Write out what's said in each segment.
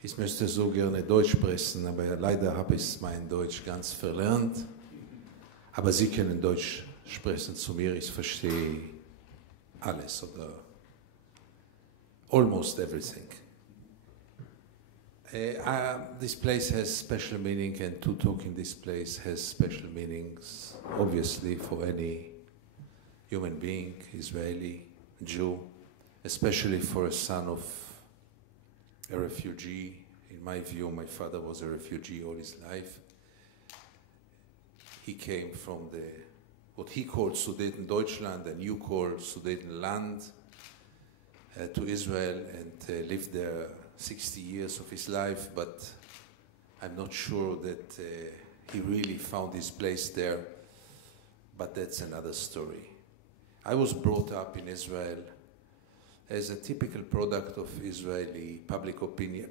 Ich möchte so gerne Deutsch sprechen, aber leider habe ich mein Deutsch ganz verlernt. Aber Sie können Deutsch sprechen zu mir, ich verstehe alles oder almost everything. This place has special meaning, and to talk in this place has special meanings, obviously, for any human being, Israeli, Jew, especially for a son of a refugee. In my view, my father was a refugee all his life. He came from what he called Sudetenland, and you call Sudetenland, to Israel, and lived there 60 years of his life, but I'm not sure that he really found his place there, but that's another story. I was brought up in Israel as a typical product of Israeli public opinion,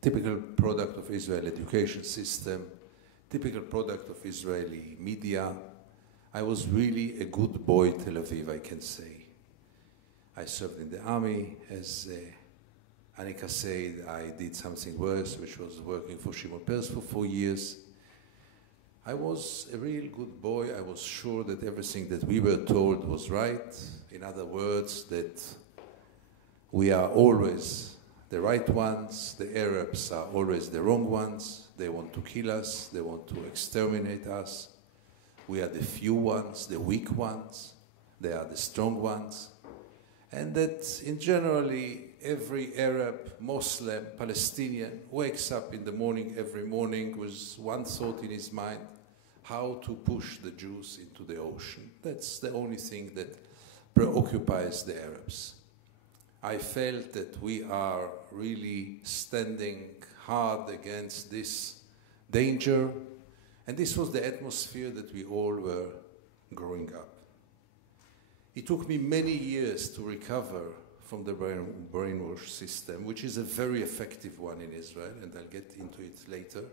typical product of Israeli education system, typical product of Israeli media. I was really a good boy, Tel Aviv, I can say. I served in the army. As Annika said, I did something worse, which was working for Shimon Peres for 4 years. I was a real good boy. I was sure that everything that we were told was right. In other words, that we are always the right ones, the Arabs are always the wrong ones. They want to kill us, they want to exterminate us. We are the few ones, the weak ones. They are the strong ones. And that in generally every Arab, Muslim, Palestinian wakes up in the morning every morning with one thought in his mind: how to push the Jews into the ocean. That's the only thing that preoccupies the Arabs. I felt that we are really standing hard against this danger, and this was the atmosphere that we all were growing up. It took me many years to recover from the brainwash system, which is a very effective one in Israel, and I'll get into it later.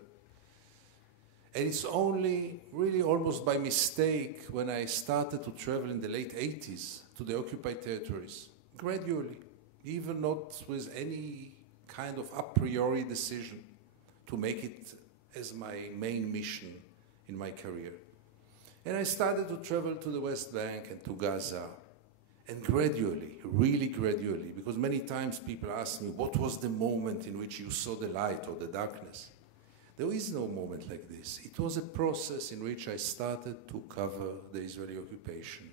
And it's only really almost by mistake when I started to travel in the late 80s to the occupied territories, gradually, even not with any kind of a priori decision to make it as my main mission in my career. And I started to travel to the West Bank and to Gaza, and gradually, really gradually, because many times people ask me, what was the moment in which you saw the light or the darkness? There is no moment like this. It was a process in which I started to cover the Israeli occupation.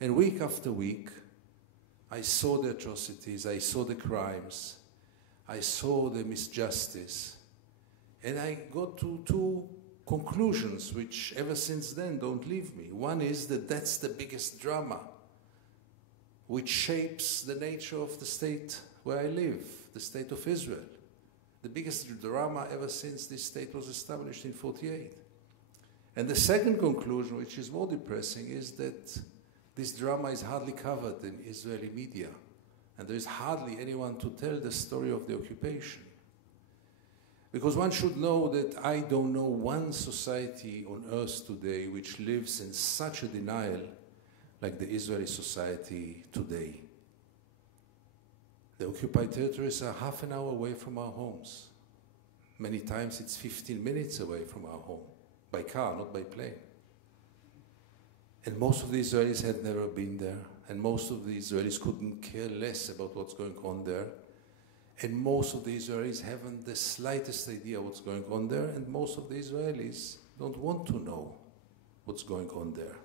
And week after week, I saw the atrocities, I saw the crimes, I saw the misjustice, and I got to two conclusions which ever since then don't leave me. One is that that's the biggest drama which shapes the nature of the state where I live, the state of Israel. The biggest drama ever since this state was established in 1948. And the second conclusion, which is more depressing, is that this drama is hardly covered in Israeli media, and there is hardly anyone to tell the story of the occupation. Because one should know that I don't know one society on earth today which lives in such a denial like the Israeli society today. The occupied territories are half an hour away from our homes. Many times it's 15 minutes away from our home, by car, not by plane. And most of the Israelis had never been there, and most of the Israelis couldn't care less about what's going on there. And most of the Israelis haven't the slightest idea what's going on there, and most of the Israelis don't want to know what's going on there.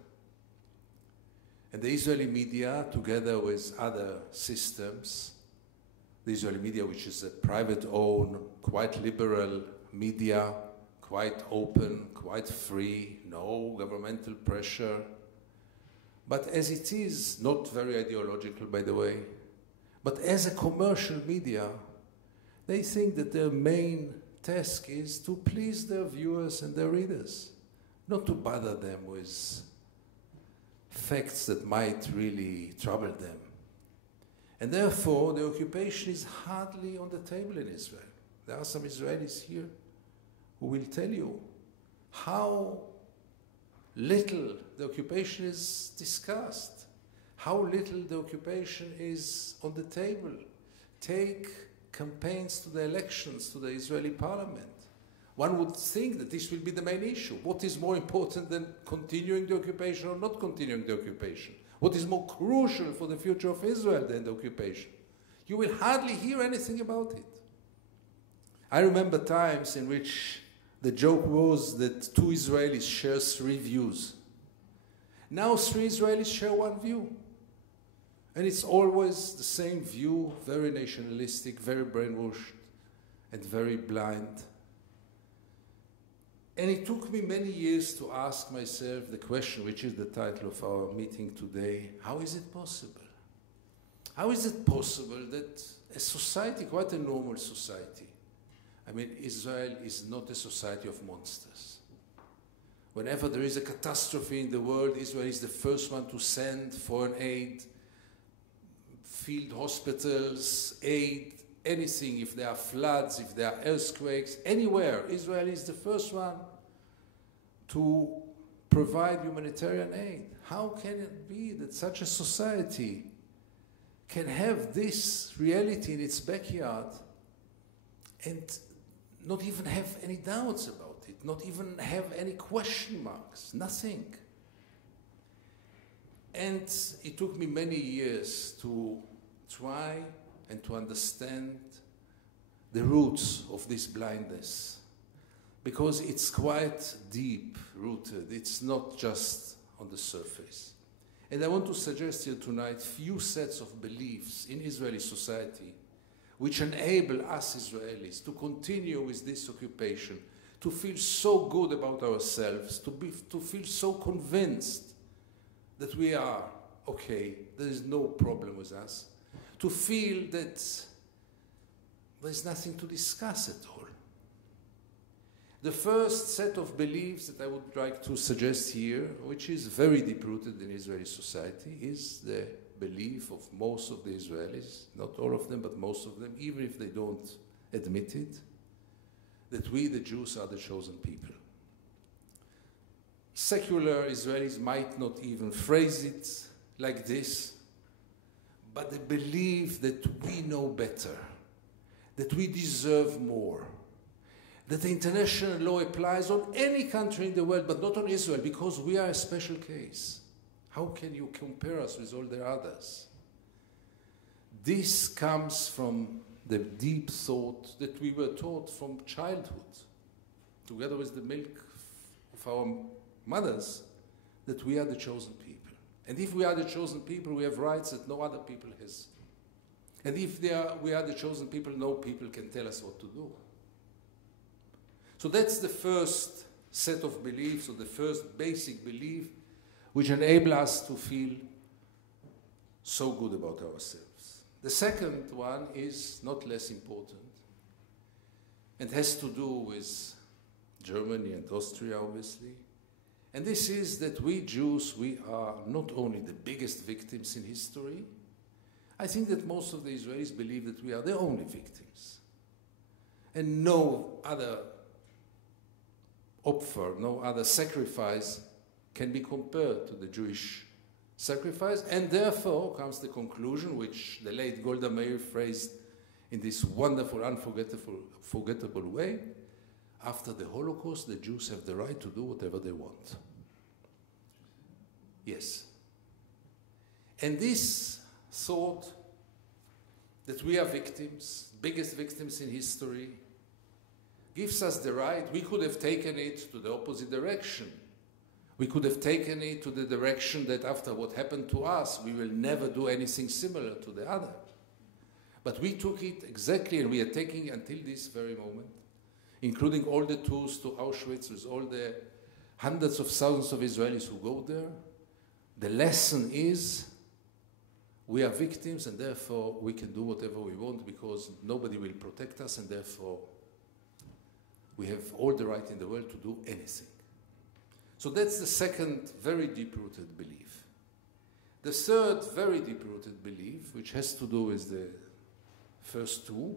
And the Israeli media, together with other systems, the Israeli media, which is a private-owned, quite liberal media, quite open, quite free, no governmental pressure, but as it is, not very ideological, by the way, but as a commercial media, they think that their main task is to please their viewers and their readers, not to bother them with facts that might really trouble them. And therefore, the occupation is hardly on the table in Israel. There are some Israelis here who will tell you how little the occupation is discussed, how little the occupation is on the table. Take campaigns to the elections, to the Israeli parliament. One would think that this will be the main issue. What is more important than continuing the occupation or not continuing the occupation? What is more crucial for the future of Israel than the occupation? You will hardly hear anything about it. I remember times in which the joke was that 2 Israelis share 3 views. Now 3 Israelis share 1 view. And it's always the same view, very nationalistic, very brainwashed, and very blind. And it took me many years to ask myself the question, which is the title of our meeting today: how is it possible? How is it possible that a society, quite a normal society, I mean, Israel is not a society of monsters. Whenever there is a catastrophe in the world, Israel is the first one to send foreign aid, field hospitals, aid, anything. If there are floods, if there are earthquakes, anywhere, Israel is the first one to provide humanitarian aid. How can it be that such a society can have this reality in its backyard and not even have any doubts about it, not even have any question marks, nothing? And it took me many years to try and to understand the roots of this blindness, because it's quite deep-rooted. It's not just on the surface. And I want to suggest here tonight few sets of beliefs in Israeli society which enable us Israelis to continue with this occupation, to feel so good about ourselves, to feel so convinced that we are okay, there is no problem with us, to feel that there's nothing to discuss at all. The first set of beliefs that I would like to suggest here, which is very deep-rooted in Israeli society, is the belief of most of the Israelis, not all of them, but most of them, even if they don't admit it, that we, the Jews, are the chosen people. Secular Israelis might not even phrase it like this, but they believe that we know better, that we deserve more, that the international law applies on any country in the world, but not on Israel, because we are a special case. How can you compare us with all the others? This comes from the deep thought that we were taught from childhood, together with the milk of our mothers, that we are the chosen people. And if we are the chosen people, we have rights that no other people has. And if we are the chosen people, no people can tell us what to do. So that's the first set of beliefs, or the first basic belief, which enable us to feel so good about ourselves. The second one is not less important, and has to do with Germany and Austria, obviously. And this is that we Jews, we are not only the biggest victims in history. I think that most of the Israelis believe that we are the only victims. And no other offer, no other sacrifice can be compared to the Jewish sacrifice. And therefore comes the conclusion, which the late Golda Meir phrased in this wonderful, unforgettable way: after the Holocaust, the Jews have the right to do whatever they want. Yes. And this thought that we are victims, biggest victims in history, gives us the right. We could have taken it to the opposite direction. We could have taken it to the direction that after what happened to us, we will never do anything similar to the other. But we took it exactly, and we are taking it until this very moment, including all the tours to Auschwitz with all the hundreds of thousands of Israelis who go there. The lesson is we are victims, and therefore we can do whatever we want because nobody will protect us, and therefore we have all the right in the world to do anything. So that's the second very deep-rooted belief. The third very deep-rooted belief, which has to do with the first two,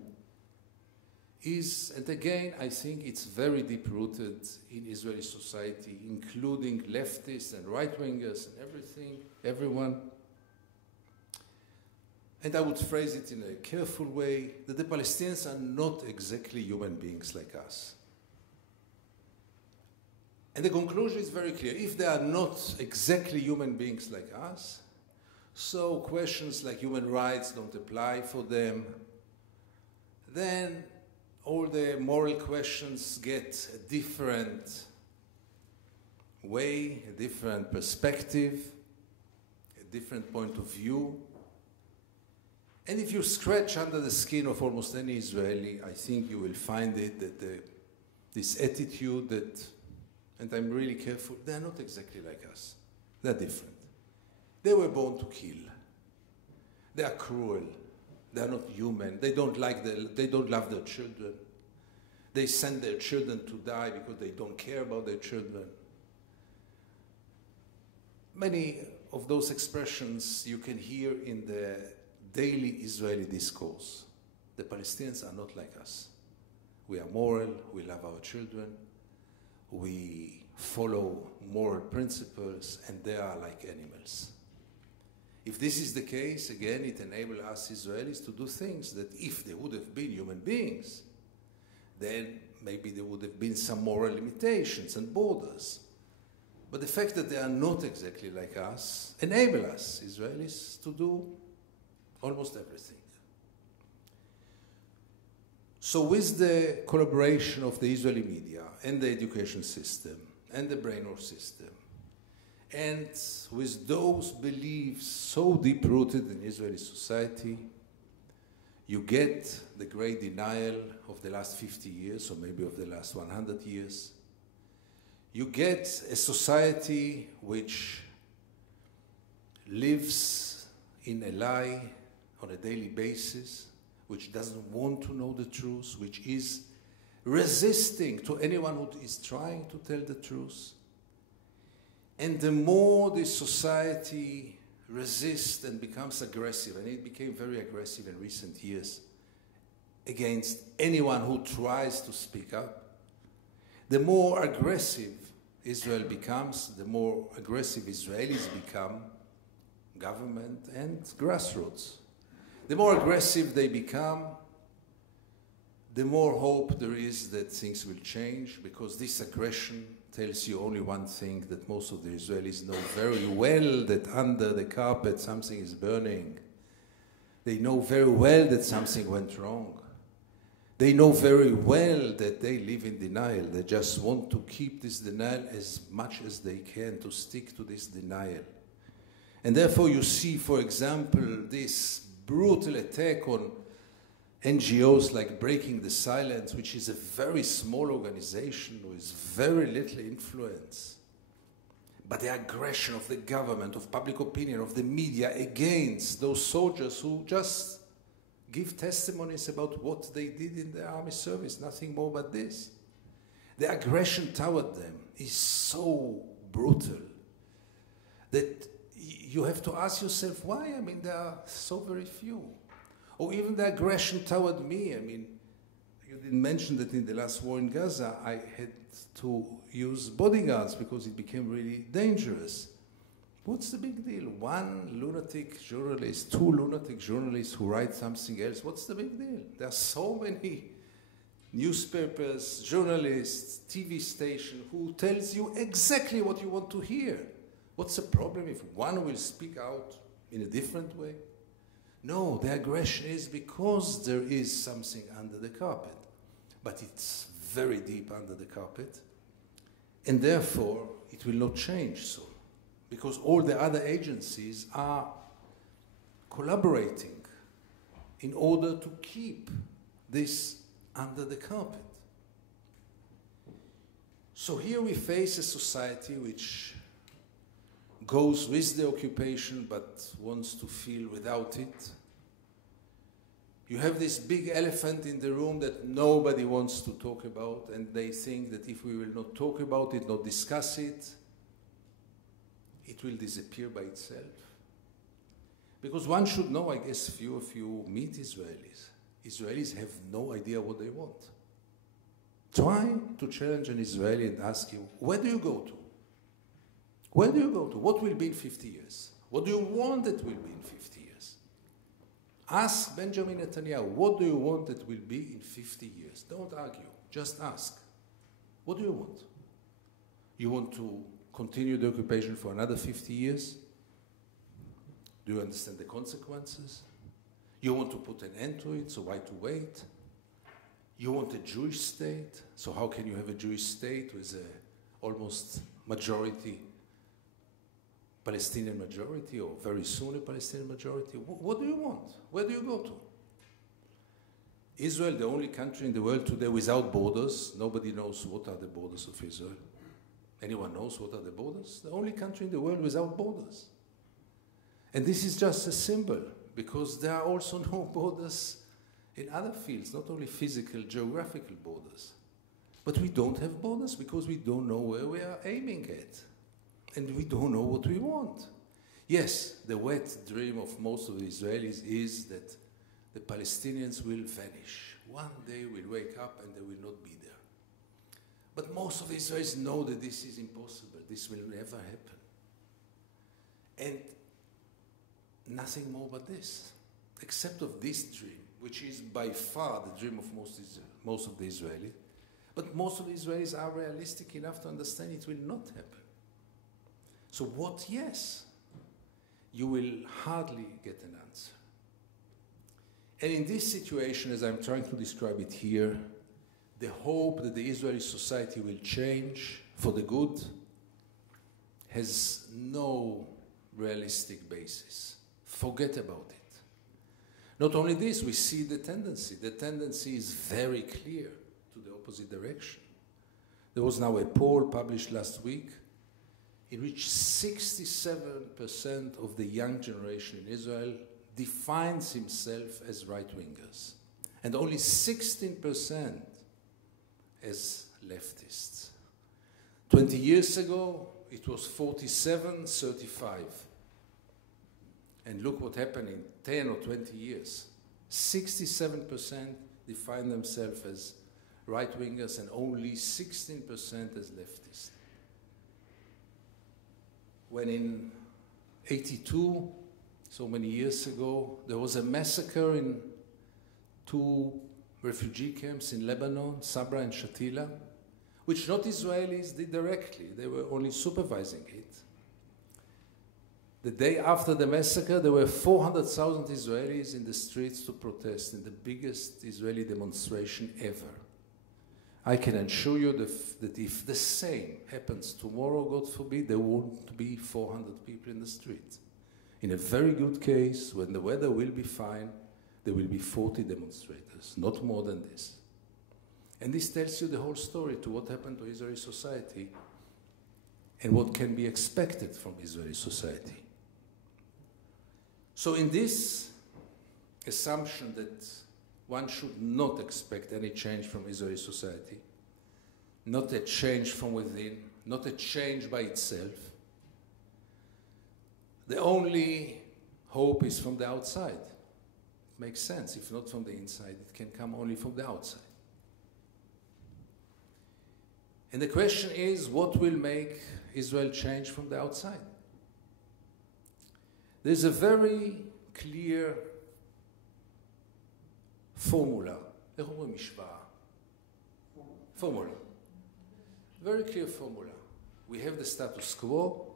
is, and again, I think it's very deep-rooted in Israeli society, including leftists and right-wingers and everything, everyone. and I would phrase it in a careful way, that the Palestinians are not exactly human beings like us. And the conclusion is very clear. If they are not exactly human beings like us, so questions like human rights don't apply for them, then all the moral questions get a different way, a different perspective, a different point of view. And if you scratch under the skin of almost any Israeli, I think you will find it that this attitude that, and I'm really careful, they're not exactly like us. They're different. They were born to kill. They are cruel. They are not human. They don't love their children. They send their children to die because they don't care about their children. Many of those expressions you can hear in the daily Israeli discourse. The Palestinians are not like us. We are moral, we love our children, we follow moral principles, and they are like animals. If this is the case, again, it enables us Israelis to do things that if they would have been human beings, then maybe there would have been some moral limitations and borders. But the fact that they are not exactly like us enables us, Israelis, to do almost everything. So with the collaboration of the Israeli media and the education system and the brainwash system, and with those beliefs so deep-rooted in Israeli society, you get the great denial of the last 50 years, or maybe of the last 100 years. You get a society which lives in a lie on a daily basis, which doesn't want to know the truth, which is resisting to anyone who is trying to tell the truth. And the more this society resists and becomes aggressive, and it became very aggressive in recent years, against anyone who tries to speak up, the more aggressive Israel becomes, the more aggressive Israelis become, government and grassroots. The more aggressive they become, the more hope there is that things will change, because this aggression tells you only one thing, that most of the Israelis know very well that under the carpet something is burning. They know very well that something went wrong. They know very well that they live in denial. They just want to keep this denial as much as they can, to stick to this denial. And therefore you see, for example, this brutal attack on NGOs like Breaking the Silence, which is a very small organization with very little influence. But the aggression of the government, of public opinion, of the media against those soldiers who just give testimonies about what they did in the army service, nothing more but this. The aggression toward them is so brutal that you have to ask yourself, why? I mean, there are so very few. Or even the aggression toward me. I mean, you didn't mention that in the last war in Gaza, I had to use bodyguards because it became really dangerous. What's the big deal? One lunatic journalist, two lunatic journalists who write something else. What's the big deal? There are so many newspapers, journalists, TV stations who tells you exactly what you want to hear. What's the problem if one will speak out in a different way? No, the aggression is because there is something under the carpet. But it's very deep under the carpet. And therefore, it will not change soon. Because all the other agencies are collaborating in order to keep this under the carpet. So here we face a society which goes with the occupation but wants to feel without it. You have this big elephant in the room that nobody wants to talk about, and they think that if we will not talk about it, not discuss it, it will disappear by itself. Because one should know, I guess, few of you meet Israelis. Israelis have no idea what they want. Try to challenge an Israeli and ask him, where do you go to? Where do you go to? What will be in 50 years? What do you want that will be in 50 years? Ask Benjamin Netanyahu, what do you want that will be in 50 years? Don't argue, just ask. What do you want? You want to continue the occupation for another 50 years? Do you understand the consequences? You want to put an end to it, so why to wait? You want a Jewish state, so how can you have a Jewish state with an almost majority, Palestinian majority, or very soon a Palestinian majority? What do you want? Where do you go to? Israel, the only country in the world today without borders. Nobody knows what are the borders of Israel. Anyone knows what are the borders? The only country in the world without borders. And this is just a symbol, because there are also no borders in other fields, not only physical, geographical borders. But we don't have borders because we don't know where we are aiming at. And we don't know what we want. Yes, the wet dream of most of the Israelis is that the Palestinians will vanish. One day we'll wake up and they will not be there. But most of the Israelis know that this is impossible. This will never happen. And nothing more but this, except of this dream, which is by far the dream of most of the Israelis. But most of the Israelis are realistic enough to understand it will not happen. So what, yes? You will hardly get an answer. And in this situation, as I'm trying to describe it here, the hope that the Israeli society will change for the good has no realistic basis. Forget about it. Not only this, we see the tendency. The tendency is very clear to the opposite direction. There was now a poll published last week in which 67% of the young generation in Israel defines himself as right-wingers, and only 16% as leftists. 20 years ago, it was 47-35. And look what happened in 10 or 20 years. 67% define themselves as right-wingers and only 16% as leftists. When in 82, so many years ago, there was a massacre in 2 refugee camps in Lebanon, Sabra and Shatila, which not Israelis did directly. They were only supervising it. The day after the massacre, there were 400,000 Israelis in the streets to protest in the biggest Israeli demonstration ever. I can assure you that if the same happens tomorrow, God forbid, there won't be 400 people in the street. In a very good case, when the weather will be fine, there will be 40 demonstrators, not more than this. And this tells you the whole story to what happened to Israeli society and what can be expected from Israeli society. So in this assumption that one should not expect any change from Israeli society, not a change from within, not a change by itself, the only hope is from the outside. It makes sense. If not from the inside, it can come only from the outside. And the question is, what will make Israel change from the outside? There's a very clear formula. איך אומרים משוואה? Formula. Very clear formula. We have the status quo.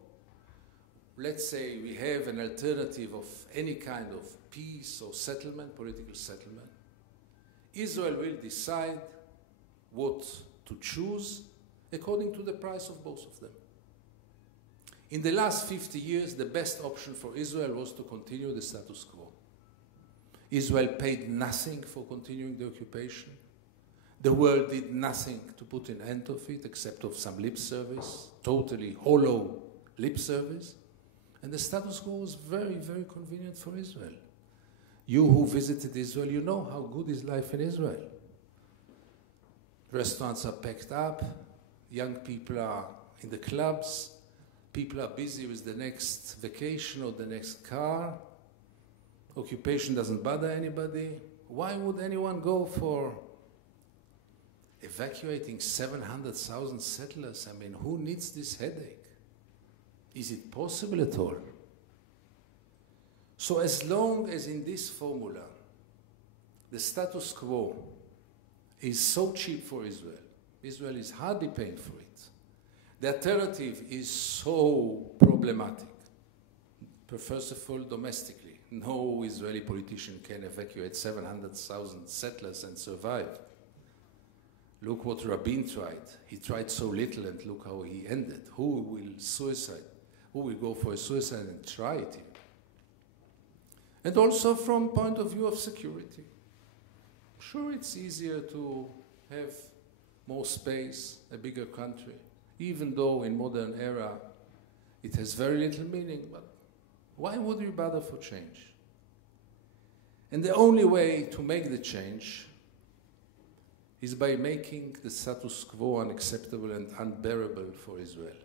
Let's say we have an alternative of any kind of peace or settlement, political settlement. Israel will decide what to choose according to the price of both of them. In the last 50 years, the best option for Israel was to continue the status quo. Israel paid nothing for continuing the occupation. The world did nothing to put an end of it except of some lip service, totally hollow lip service. And the status quo was very, very convenient for Israel. You who visited Israel, you know how good is life in Israel. Restaurants are packed up, young people are in the clubs, people are busy with the next vacation or the next car. Occupation doesn't bother anybody. Why would anyone go for evacuating 700,000 settlers? I mean, who needs this headache? Is it possible at all? So as long as in this formula the status quo is so cheap for Israel, Israel is hardly paying for it, the alternative is so problematic. First of all, domestically, no Israeli politician can evacuate 700,000 settlers and survive. Look what Rabin tried. He tried so little, and look how he ended. Who will suicide? Who will go for a suicide and try it? And also from point of view of security. Sure, it's easier to have more space, a bigger country, even though in modern era it has very little meaning, but why would we bother for change? And the only way to make the change is by making the status quo unacceptable and unbearable for Israel.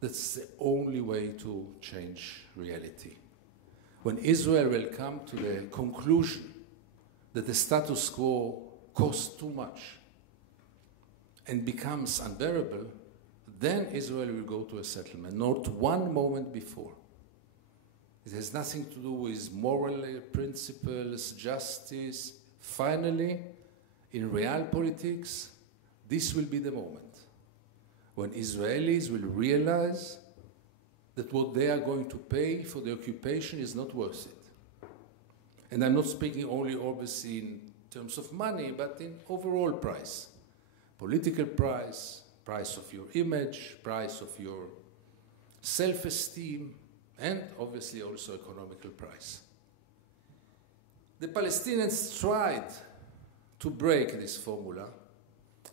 That's the only way to change reality. When Israel will come to the conclusion that the status quo costs too much and becomes unbearable, then Israel will go to a settlement, not one moment before. It has nothing to do with moral principles, justice. Finally, in real politics, this will be the moment when Israelis will realize that what they are going to pay for the occupation is not worth it. And I'm not speaking only obviously in terms of money, but in overall price. Political price, price of your image, price of your self-esteem, and obviously also economical price. The Palestinians tried to break this formula,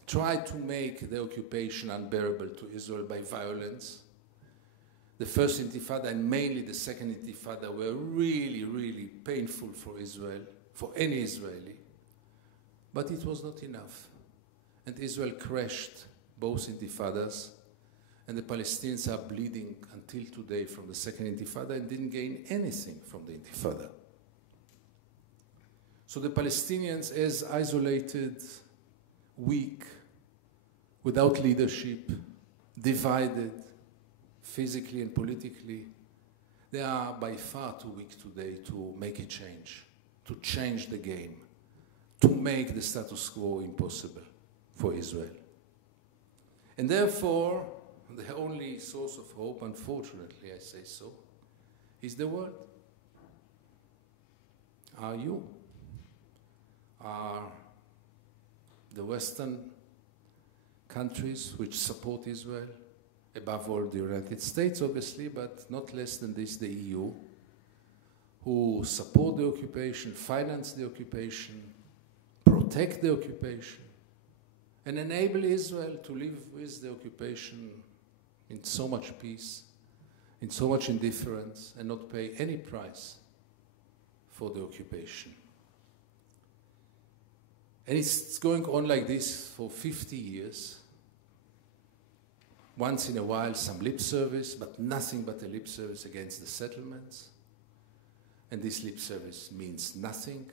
tried to make the occupation unbearable to Israel by violence. The first Intifada and mainly the second Intifada were really, really painful for Israel, for any Israeli. But it was not enough. And Israel crashed both Intifadas, and the Palestinians are bleeding until today from the second Intifada and didn't gain anything from the Intifada. So the Palestinians, as isolated, weak, without leadership, divided, physically and politically, they are by far too weak today to make a change, to change the game, to make the status quo impossible for Israel. And therefore, the only source of hope, unfortunately I say so, is the world. Are you? Are the Western countries which support Israel, above all the United States obviously, but not less than this the EU, who support the occupation, finance the occupation, protect the occupation, and enable Israel to live with the occupation in so much peace, in so much indifference, and not pay any price for the occupation. And it's going on like this for 50 years. Once in a while some lip service, but nothing but a lip service against the settlements. And this lip service means nothing.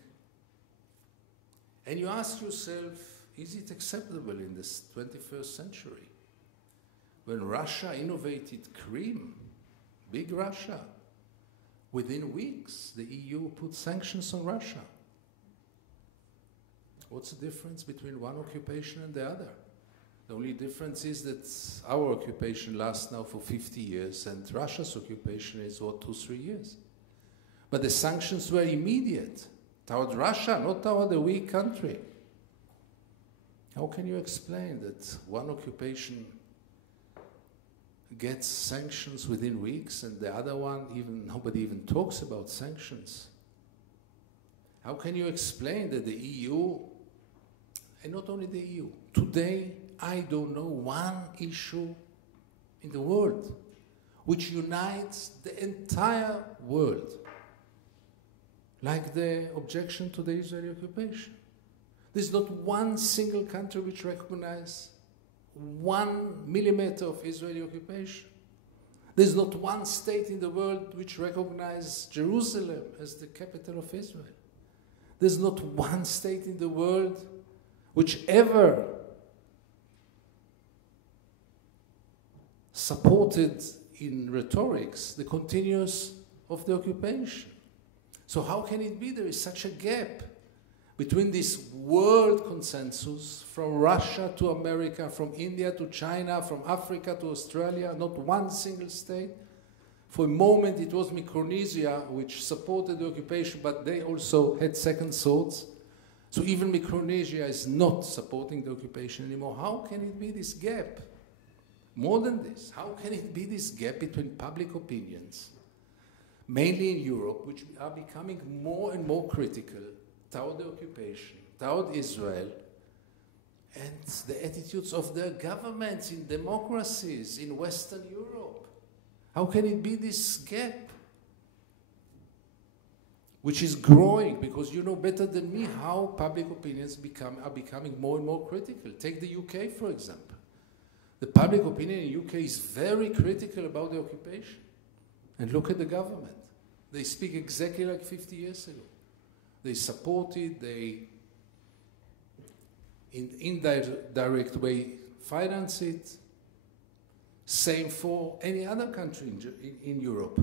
And you ask yourself, is it acceptable in this 21st century? When Russia innovated cream, big Russia, within weeks the EU put sanctions on Russia. What's the difference between one occupation and the other? The only difference is that our occupation lasts now for 50 years and Russia's occupation is, what, 2-3 years? But the sanctions were immediate toward Russia, not toward a weak country. How can you explain that one occupation gets sanctions within weeks and the other one, nobody even talks about sanctions? How can you explain that the EU, and not only the EU, today I don't know one issue in the world which unites the entire world, like the objection to the Israeli occupation. There's not one single country which recognizes 1 millimeter of Israeli occupation. There's not one state in the world which recognizes Jerusalem as the capital of Israel. There's not one state in the world which ever supported in rhetorics the continuous of the occupation. So how can it be there is such a gap between this world consensus from Russia to America, from India to China, from Africa to Australia, not one single state? For a moment it was Micronesia which supported the occupation, but they also had second thoughts. So even Micronesia is not supporting the occupation anymore. How can it be this gap? More than this, how can it be this gap between public opinions, mainly in Europe, which are becoming more and more critical toward the occupation, toward Israel, and the attitudes of their governments in democracies in Western Europe? How can it be this gap, which is growing? Because you know better than me how public opinions are becoming more and more critical. Take the UK, for example. The public opinion in the UK is very critical about the occupation. And look at the government. They speak exactly like 50 years ago. They support it, they in indirect way finance it. Same for any other country in Europe.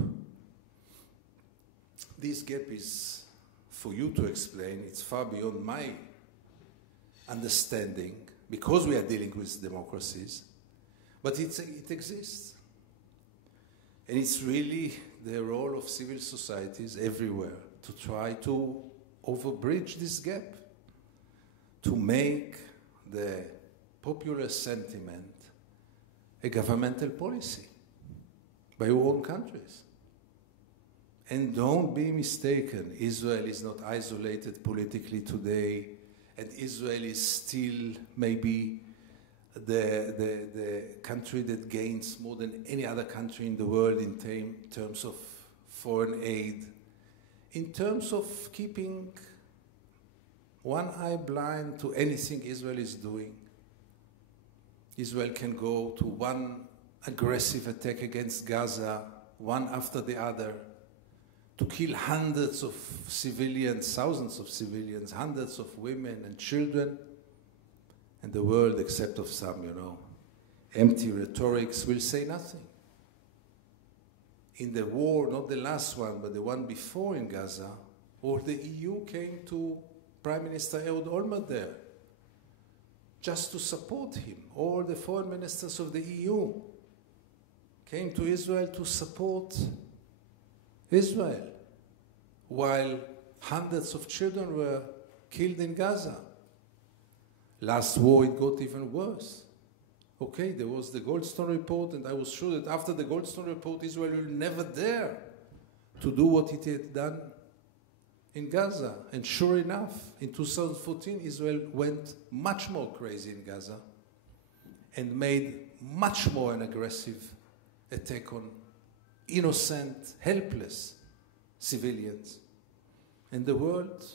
This gap is for you to explain. It's far beyond my understanding because we are dealing with democracies. But it exists. And it's really the role of civil societies everywhere to try to overbridge this gap, to make the popular sentiment a governmental policy by your own countries. And don't be mistaken, Israel is not isolated politically today, and Israel is still maybe the country that gains more than any other country in the world in terms of foreign aid, in terms of keeping one eye blind to anything Israel is doing. Israel can go to one aggressive attack against Gaza, one after the other, to kill hundreds of civilians, thousands of civilians, hundreds of women and children. And the world, except of some, empty rhetorics, will say nothing. In the war, not the last one, but the one before in Gaza, or the EU came to Prime Minister Ehud Olmert there, just to support him. All the foreign ministers of the EU came to Israel to support Israel, while hundreds of children were killed in Gaza. Last war, it got even worse. Okay, there was the Goldstone report, and I was sure that after the Goldstone report, Israel will never dare to do what it had done in Gaza. And sure enough, in 2014, Israel went much more crazy in Gaza and made much more an aggressive attack on innocent, helpless civilians. And the world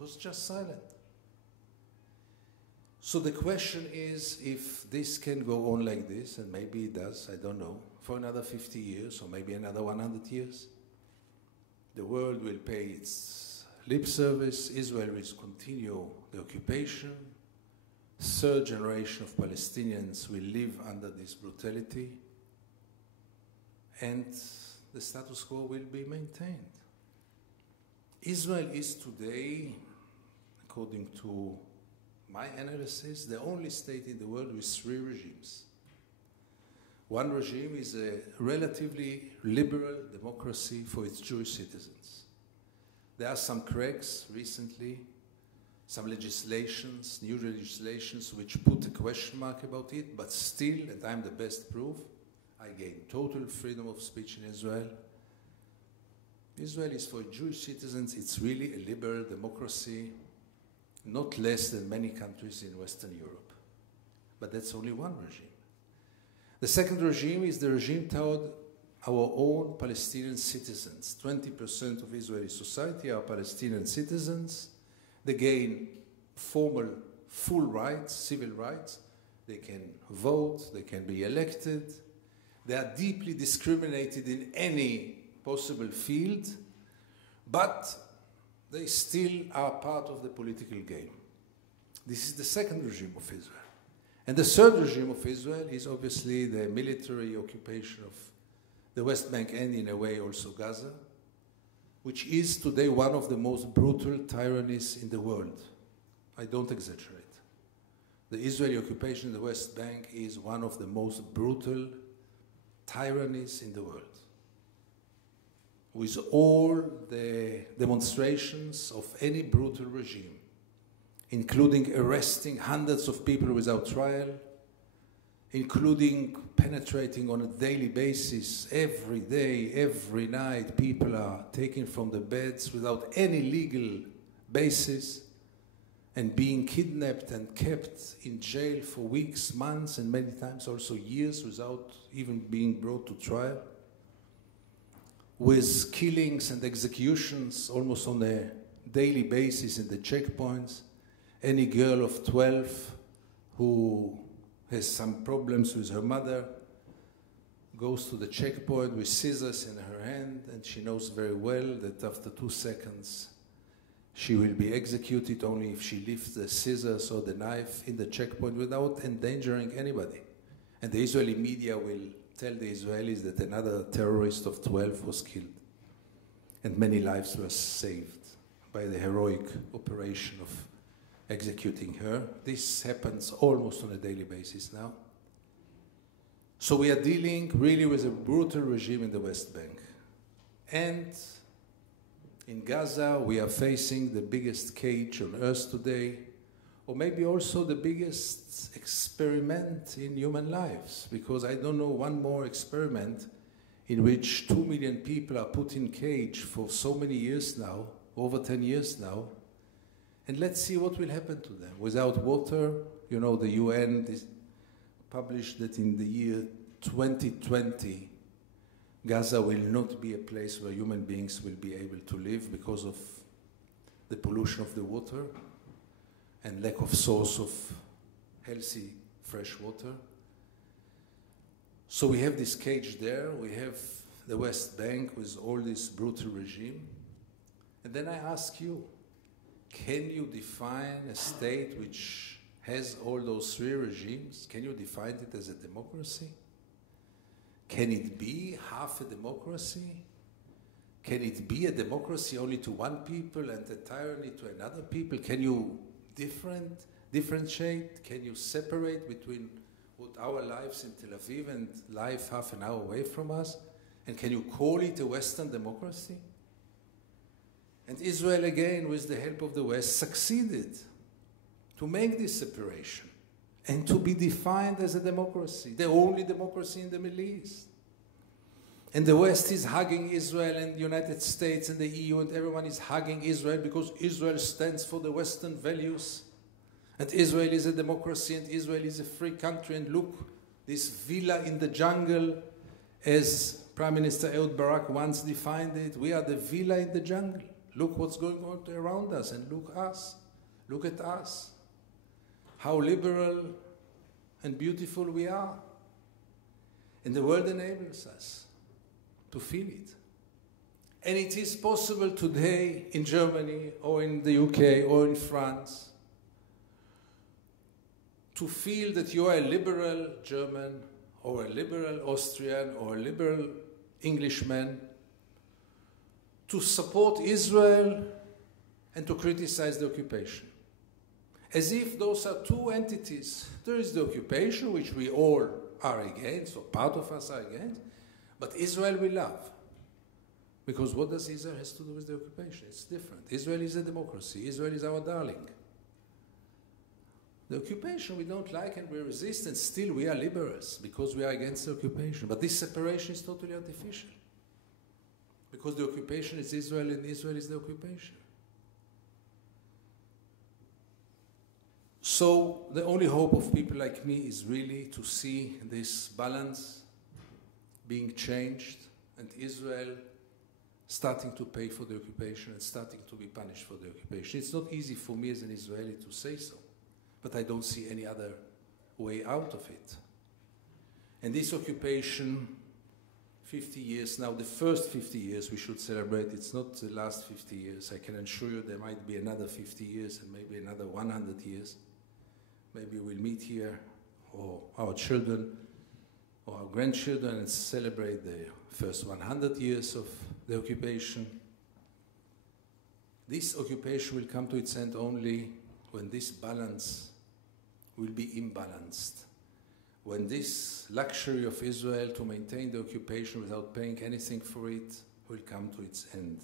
was just silent. So the question is, if this can go on like this, and maybe it does, I don't know, for another 50 years or maybe another 100 years, the world will pay its lip service, Israel will continue the occupation, third generation of Palestinians will live under this brutality, and the status quo will be maintained. Israel is today, according to my analysis, the only state in the world with 3 regimes. One regime is a relatively liberal democracy for its Jewish citizens. There are some cracks recently, some legislations, new legislations, which put a question mark about it, but still, and I'm the best proof, I gain total freedom of speech in Israel. Israel is for Jewish citizens, it's really a liberal democracy, not less than many countries in Western Europe. But that's only one regime. The second regime is the regime toward our own Palestinian citizens. 20% of Israeli society are Palestinian citizens. They gain formal, full rights, civil rights. They can vote, they can be elected. They are deeply discriminated in any possible field, but they still are part of the political game. This is the second regime of Israel. And the third regime of Israel is obviously the military occupation of the West Bank and, in a way, also Gaza, which is today one of the most brutal tyrannies in the world. I don't exaggerate. The Israeli occupation in the West Bank is one of the most brutal tyrannies in the world, with all the demonstrations of any brutal regime, including arresting hundreds of people without trial, including penetrating on a daily basis, every day, every night, people are taken from the beds without any legal basis and being kidnapped and kept in jail for weeks, months, and many times also years without even being brought to trial, with killings and executions almost on a daily basis in the checkpoints. Any girl of 12 who has some problems with her mother goes to the checkpoint with scissors in her hand, and she knows very well that after 2 seconds she will be executed only if she lifts the scissors or the knife in the checkpoint without endangering anybody. And the Israeli media will tell the Israelis that another terrorist of 12 was killed, and many lives were saved by the heroic operation of executing her. This happens almost on a daily basis now. So we are dealing really with a brutal regime in the West Bank. And in Gaza, we are facing the biggest cage on earth today, or maybe also the biggest experiment in human lives, because I don't know one more experiment in which 2 million people are put in cage for so many years now, over 10 years now, and let's see what will happen to them. Without water, you know, the UN published that in the year 2020, Gaza will not be a place where human beings will be able to live because of the pollution of the water and lack of source of healthy, fresh water. So we have this cage there, we have the West Bank with all this brutal regime. And then I ask you, can you define a state which has all those three regimes? Can you define it as a democracy? Can it be half a democracy? Can it be a democracy only to one people and a tyranny to another people? Can you differentiate? Can you separate between what our lives in Tel Aviv and life half an hour away from us? And can you call it a Western democracy? And Israel, again, with the help of the West, succeeded to make this separation and to be defined as a democracy, the only democracy in the Middle East. And the West is hugging Israel, and the United States and the EU and everyone is hugging Israel because Israel stands for the Western values. And Israel is a democracy, and Israel is a free country. And look, this villa in the jungle, as Prime Minister Ehud Barak once defined it, we are the villa in the jungle. Look what's going on around us, and look at us. How liberal and beautiful we are. And the world enables us to feel it. And it is possible today in Germany or in the UK or in France to feel that you are a liberal German or a liberal Austrian or a liberal Englishman, to support Israel and to criticize the occupation. As if those are two entities. There is the occupation, which we all are against, or part of us are against, but Israel we love. Because what does Israel has to do with the occupation? It's different. Israel is a democracy. Israel is our darling. The occupation we don't like and we resist, and still we are liberals because we are against the occupation. But this separation is totally artificial. Because the occupation is Israel and Israel is the occupation. So the only hope of people like me is really to see this balance being changed and Israel starting to pay for the occupation and starting to be punished for the occupation. It's not easy for me as an Israeli to say so, but I don't see any other way out of it. And this occupation, 50 years now, the first 50 years we should celebrate. It's not the last 50 years. I can assure you there might be another 50 years and maybe another 100 years. Maybe we'll meet here, or our children, or our grandchildren, and celebrate the first 100 years of the occupation. This occupation will come to its end only when this balance will be imbalanced, when this luxury of Israel to maintain the occupation without paying anything for it will come to its end.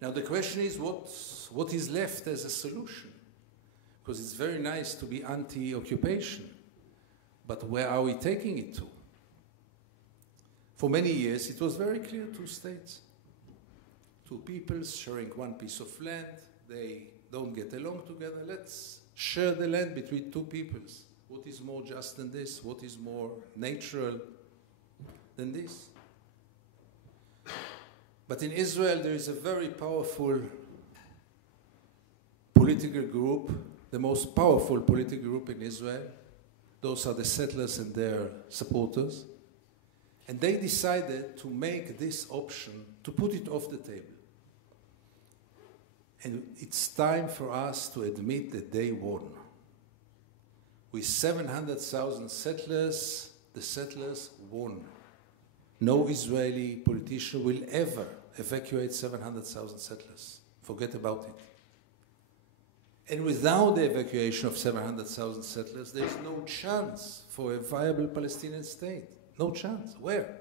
Now the question is, what is left as a solution? Because it's very nice to be anti-occupation, but where are we taking it to? For many years it was very clear: two states, two peoples sharing one piece of land. They don't get along together. Let's share the land between two peoples. What is more just than this? What is more natural than this? But in Israel there is a very powerful political group, the most powerful political group in Israel. Those are the settlers and their supporters. And they decided to make this option, to put it off the table. And it's time for us to admit that they won. With 700,000 settlers, the settlers won. No Israeli politician will ever evacuate 700,000 settlers. Forget about it. And without the evacuation of 700,000 settlers, there is no chance for a viable Palestinian state. No chance. Where?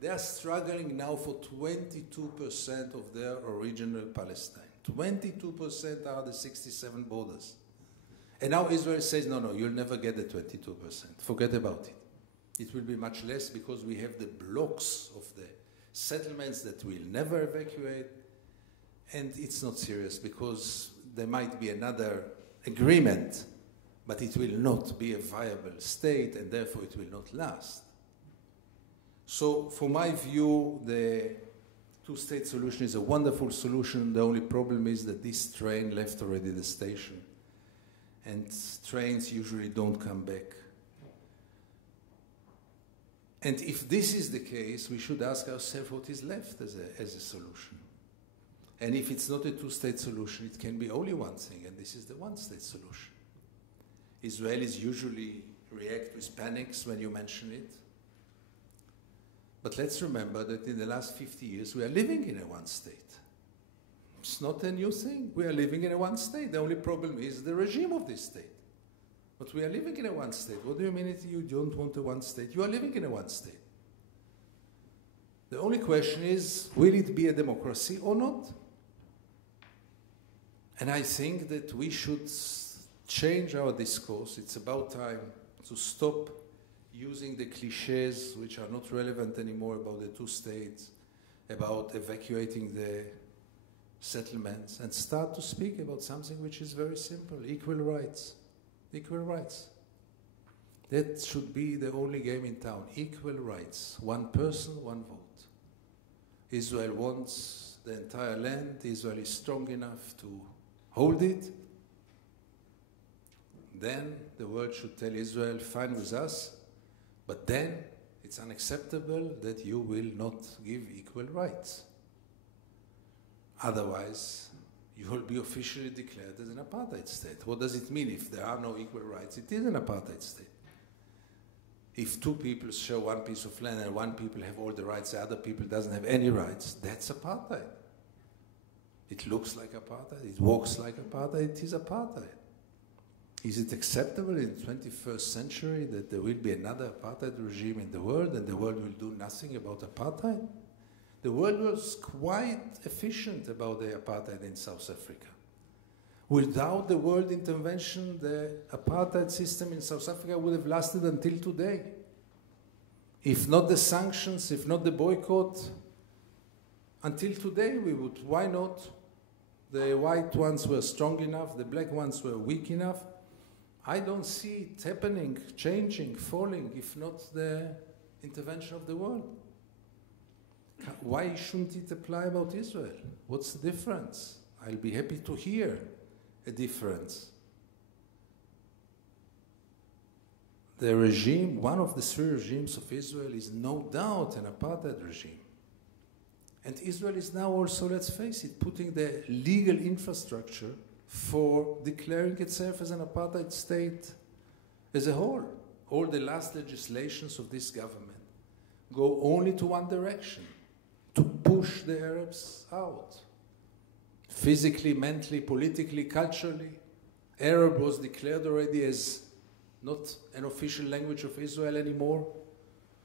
They are struggling now for 22% of their original Palestine. 22% are the 67 borders. And now Israel says, no, you'll never get the 22%. Forget about it. It will be much less because we have the blocks of the settlements that will never evacuate. And it's not serious because there might be another agreement, but it will not be a viable state and therefore it will not last. So, for my view, the two-state solution is a wonderful solution. The only problem is that this train left already the station. And trains usually don't come back. And if this is the case, we should ask ourselves what is left as a solution. And if it's not a two-state solution, it can be only one thing, and this is the one-state solution. Israelis usually react with panics when you mention it. But let's remember that in the last 50 years, we are living in a one state. It's not a new thing. We are living in a one state. The only problem is the regime of this state. But we are living in a one state. What do you mean you don't want a one state? You are living in a one state. The only question is, will it be a democracy or not? And I think that we should change our discourse. It's about time to stop using the cliches which are not relevant anymore about the two states, about evacuating the settlements, and start to speak about something which is very simple: equal rights. Equal rights. That should be the only game in town. Equal rights. One person, one vote. Israel wants the entire land. Israel is strong enough to hold it. Then the world should tell Israel, fine with us, but then it's unacceptable that you will not give equal rights. Otherwise, you will be officially declared as an apartheid state. What does it mean if there are no equal rights? It is an apartheid state. If two people share one piece of land and one people have all the rights, the other people doesn't have any rights, that's apartheid. It looks like apartheid, it walks like apartheid, it is apartheid. Is it acceptable in the 21st century that there will be another apartheid regime in the world and the world will do nothing about apartheid? The world was quite efficient about the apartheid in South Africa. Without the world intervention, the apartheid system in South Africa would have lasted until today. If not the sanctions, if not the boycott, until today we would. Why not? The white ones were strong enough, the black ones were weak enough. I don't see it happening, changing, falling, if not the intervention of the world. Why shouldn't it apply about Israel? What's the difference? I'll be happy to hear a difference. The regime, one of the three regimes of Israel, is no doubt an apartheid regime. And Israel is now also, let's face it, putting the legal infrastructure for declaring itself as an apartheid state as a whole. All the last legislations of this government go only to one direction: to push the Arabs out. physically, mentally, politically, culturally. Arab was declared already as not an official language of Israel anymore,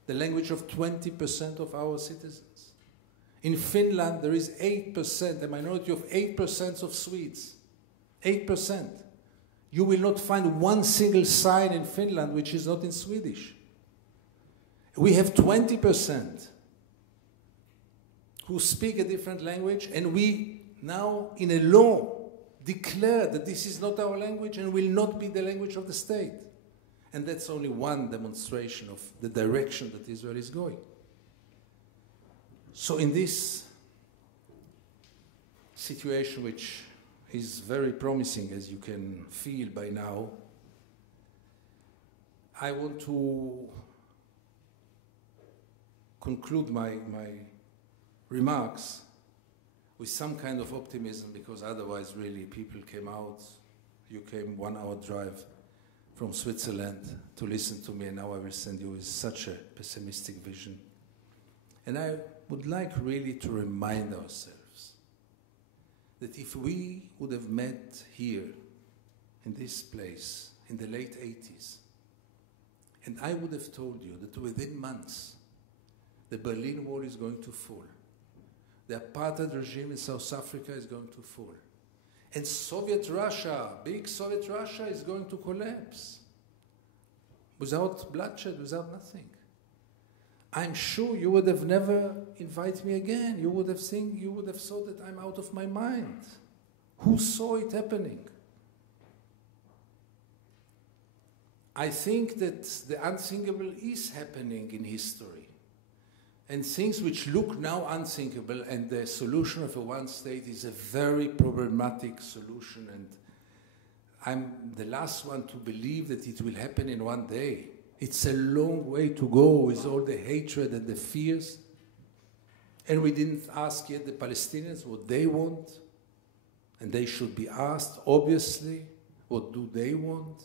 the language of 20% of our citizens. In Finland, there is 8%, a minority of 8% of Swedes. 8%. You will not find one single sign in Finland which is not in Swedish. We have 20% who speak a different language, and we now, in a law, declare that this is not our language and will not be the language of the state. And that's only one demonstration of the direction that Israel is going. So in this situation, which is very promising, as you can feel by now, I want to conclude my remarks with some kind of optimism, because otherwise really people came out, you came 1 hour drive from Switzerland to listen to me, and now I will send you with such a pessimistic vision. And I would like really to remind ourselves that if we would have met here in this place in the late 80s, and I would have told you that within months the Berlin Wall is going to fall, the apartheid regime in South Africa is going to fall, and Soviet Russia, big Soviet Russia, is going to collapse without bloodshed, without nothing, I'm sure you would have never invited me again. You would have thought that I'm out of my mind. Who saw it happening? I think that the unthinkable is happening in history. And things which look now unthinkable, and the solution of a one state is a very problematic solution, and I'm the last one to believe that it will happen in one day. It's a long way to go with all the hatred and the fears. And we didn't ask yet the Palestinians what they want. And they should be asked, obviously, what do they want?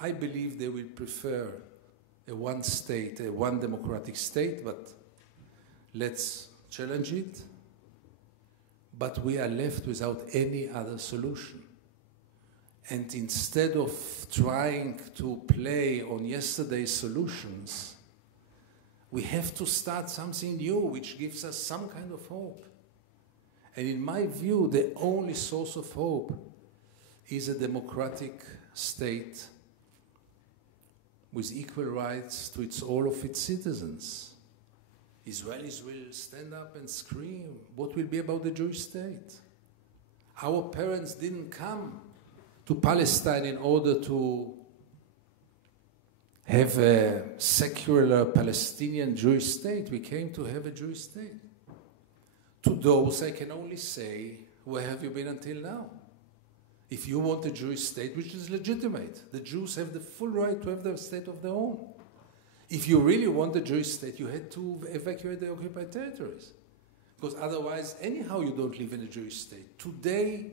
I believe they will prefer a one state, a one democratic state, but let's challenge it. But we are left without any other solution. And instead of trying to play on yesterday's solutions, we have to start something new which gives us some kind of hope. And in my view, the only source of hope is a democratic state with equal rights to all of its citizens. Israelis will stand up and scream, what will be about the Jewish state? Our parents didn't come to Palestine in order to have a secular Palestinian Jewish state. We came to have a Jewish state. To those I can only say, where have you been until now? If you want a Jewish state, which is legitimate, the Jews have the full right to have their state of their own. If you really want a Jewish state, you had to evacuate the occupied territories. Because otherwise, anyhow, you don't live in a Jewish state. Today,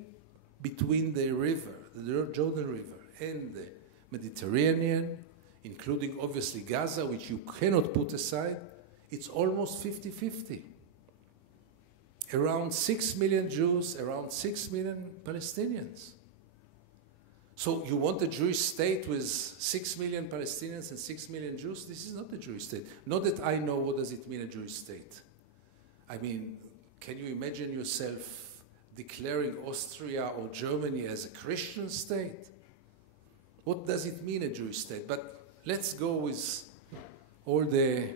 between the river, the Jordan River, and the Mediterranean, including obviously Gaza, which you cannot put aside, it's almost 50-50. Around 6 million Jews, around 6 million Palestinians. So you want a Jewish state with 6 million Palestinians and 6 million Jews? This is not a Jewish state. Not that I know what does it mean, a Jewish state. I mean, can you imagine yourself declaring Austria or Germany as a Christian state? What does it mean, a Jewish state? But let's go with all the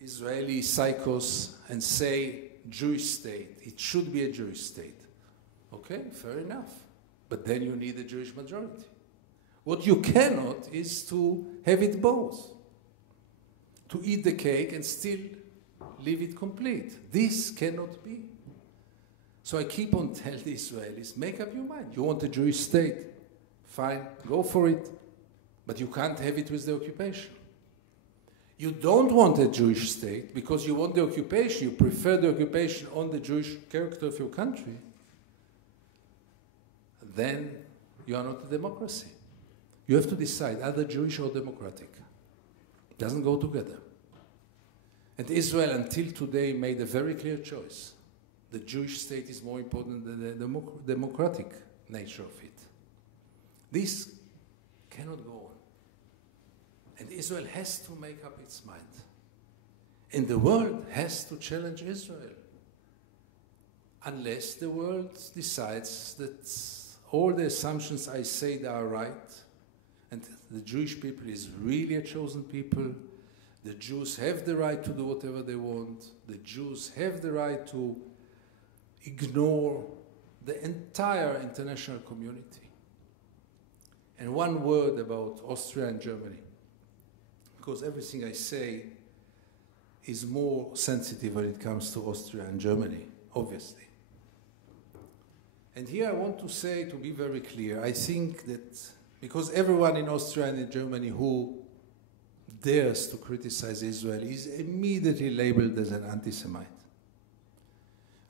Israeli psychos and say Jewish state. It should be a Jewish state. Okay, fair enough. But then you need a Jewish majority. What you cannot is to have it both. To eat the cake and still leave it complete. This cannot be. So I keep on telling the Israelis, make up your mind. You want a Jewish state? Fine, go for it. But you can't have it with the occupation. You don't want a Jewish state because you want the occupation. You prefer the occupation on the Jewish character of your country. Then you are not a democracy. You have to decide either Jewish or democratic. It doesn't go together. And Israel, until today, made a very clear choice. the Jewish state is more important than the democratic nature of it. This cannot go on. And Israel has to make up its mind. And the world has to challenge Israel. Unless the world decides that all the assumptions I say that are right, and the Jewish people is really a chosen people, the Jews have the right to do whatever they want, the Jews have the right to ignore the entire international community. And one word about Austria and Germany, because everything I say is more sensitive when it comes to Austria and Germany, obviously. And here I want to say, to be very clear, I think that because everyone in Austria and in Germany who dares to criticize Israel is immediately labeled as an anti-Semite.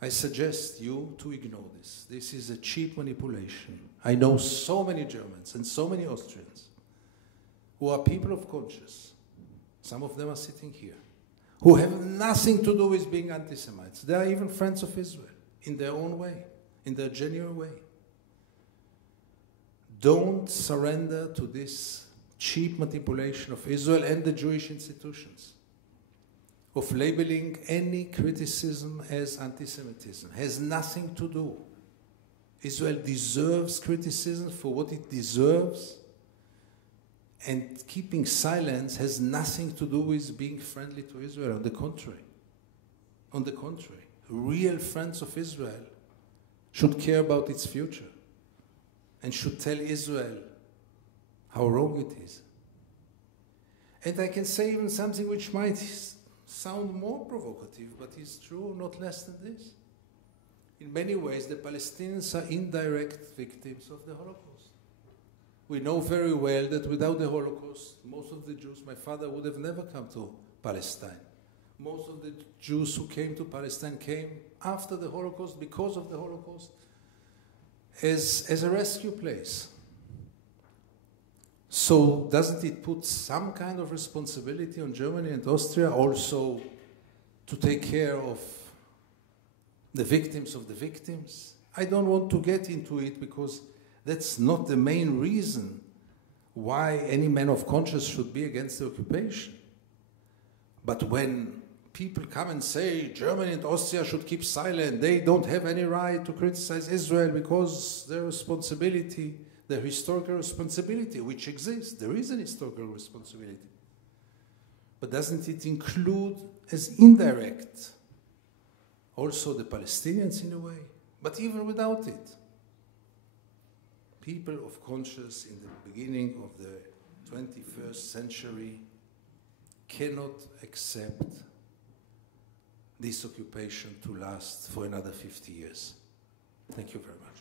I suggest you to ignore this. This is a cheap manipulation. I know so many Germans and so many Austrians who are people of conscience. Some of them are sitting here, who have nothing to do with being anti-Semites. They are even friends of Israel in their own way, in their genuine way. Don't surrender to this cheap manipulation of Israel and the Jewish institutions, of labeling any criticism as anti-Semitism. Has nothing to do. Israel deserves criticism for what it deserves, and keeping silence has nothing to do with being friendly to Israel. On the contrary. On the contrary. Real friends of Israel should care about its future and should tell Israel how wrong it is. And I can say even something which might sound more provocative, but is true not less than this. In many ways, the Palestinians are indirect victims of the Holocaust. We know very well that without the Holocaust, most of the Jews, my father would have never come to Palestine. Most of the Jews who came to Palestine came after the Holocaust, because of the Holocaust, as a rescue place. So doesn't it put some kind of responsibility on Germany and Austria also to take care of the victims of the victims? I don't want to get into it because that's not the main reason why any man of conscience should be against the occupation. But when people come and say Germany and Austria should keep silent, they don't have any right to criticize Israel because their responsibility, their historical responsibility, which exists, there is an historical responsibility. But doesn't it include as indirect also the Palestinians in a way? But even without it, people of conscience in the beginning of the 21st century cannot accept this occupation to last for another 50 years. Thank you very much.